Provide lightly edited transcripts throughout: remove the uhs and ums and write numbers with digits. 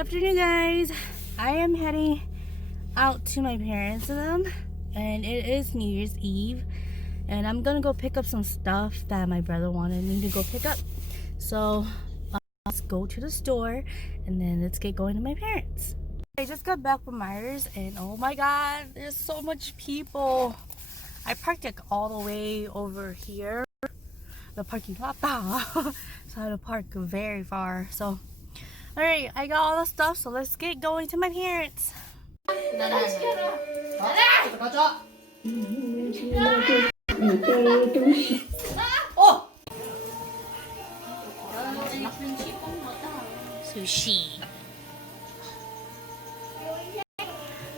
Afternoon, guys. I am heading out to my parents' and it is New Year's Eve, and I'm gonna go pick up some stuff that my brother wanted me to go pick up. So let's go to the store and then let's get going to my parents. I just got back from Myers and oh my god, there's so much people. I parked like all the way over here, the parking lot. So I had to park very far. So alright, I got all the stuff, so let's get going to my parents. Sushi.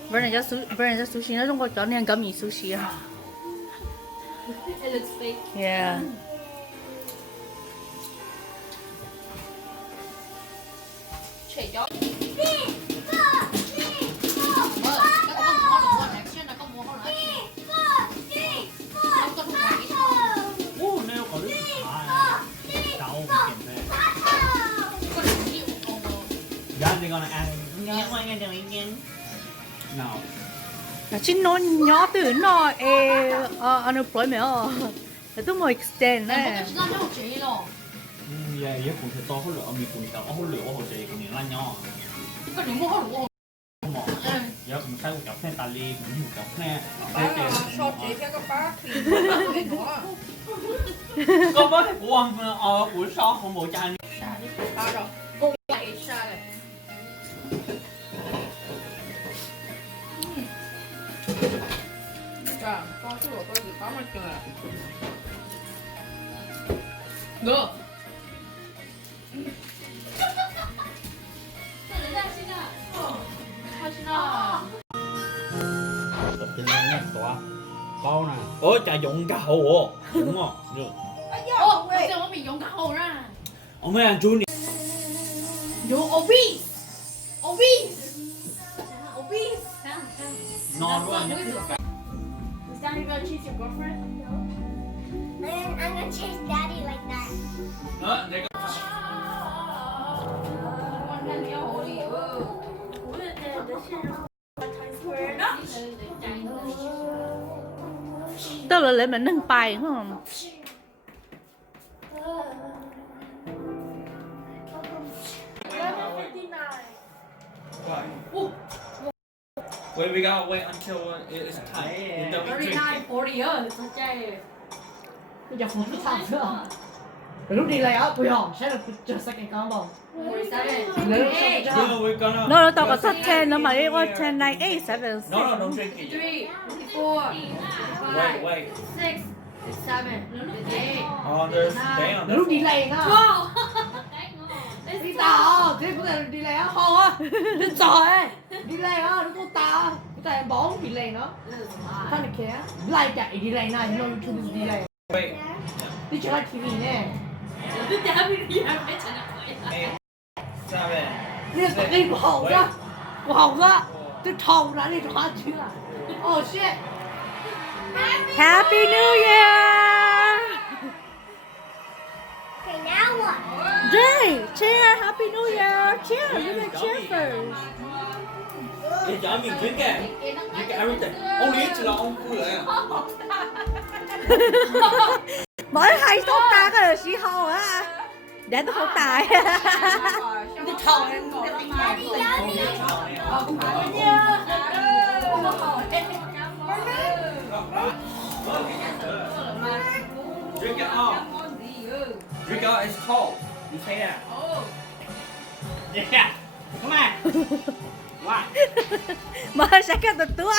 不是人家 sushi， 那中国叫念 gummy sushi 啊。It looks fake. Yeah. Nào. Chính nó nhỏ từ nó unemployment là tôi mới extend này. Dạ, cũng thể to hơn nữa, mình cũng thể hơn nữa, hoặc者cũng nhiều nhỏ. Dạ, cũng sai một chọc thêm tali, cũng nhiều chọc thêm. Short chỉ theo cái bát thì có bớt thì của ông của so không bộ chai. bao rồi. Cô lại sai rồi. 자, 가수로 거기 까만 껴야. 너. Tình nhân nha, tọa. Câu nè. Ôi, trà dụng cả hậu. Đúng không? Được. 어, 어제 어미 용가호라. Ông ấy ăn chun đi. 요 obese. Non luôn nhá. Is Daddy gonna chase your girlfriend? I'm gonna chase daddy like that. Đó, để Tao là lấy mình nâng bài không? Wait, we gotta wait until it's time. And then we drink 39, it. 40 years, okay. Bây giờ không có sao nữa. Lúc đi lấy áo, bây giờ sẽ là chờ second combo. 47, Nếu 38, No, we're gonna. No, tao có top 10 nữa mà it was 10, 9, 8, 7, No, no, don't drink it. 3, 4, 5, Wait. 6, 7, 8. Oh, there's damn. Lúc đi lấy nữa. Wow! Đi tao, thế bây giờ đi lấy áo không á. Đi trời, đi lấy áo, nó có tao. Cái tay bóng đi lấy nữa. Thân này kia, lấy chạy đi lấy này, nó YouTube đi lấy. Wait. Đi chơi lại TV nè. Eight, seven. Đi của hậu ra. Của hậu ra. Tôi thầu ra đi thoát chưa. Oh shit. Happy New Year! Okay, now what? Jay, cheer! Happy New Year! Cheer! You can cheer first. Để cho mình drink it. Drink everything. Ông lý chỉ là ông vui rồi à. Mỗi hai số ta cái là 10號啊，人都好大。 Đi thầu em ngồi Daddy, yummy. Drink it all. Drink it all. It's cold. You say that. Yeah. Come on. Why? Mở sẽ cái tụt tua.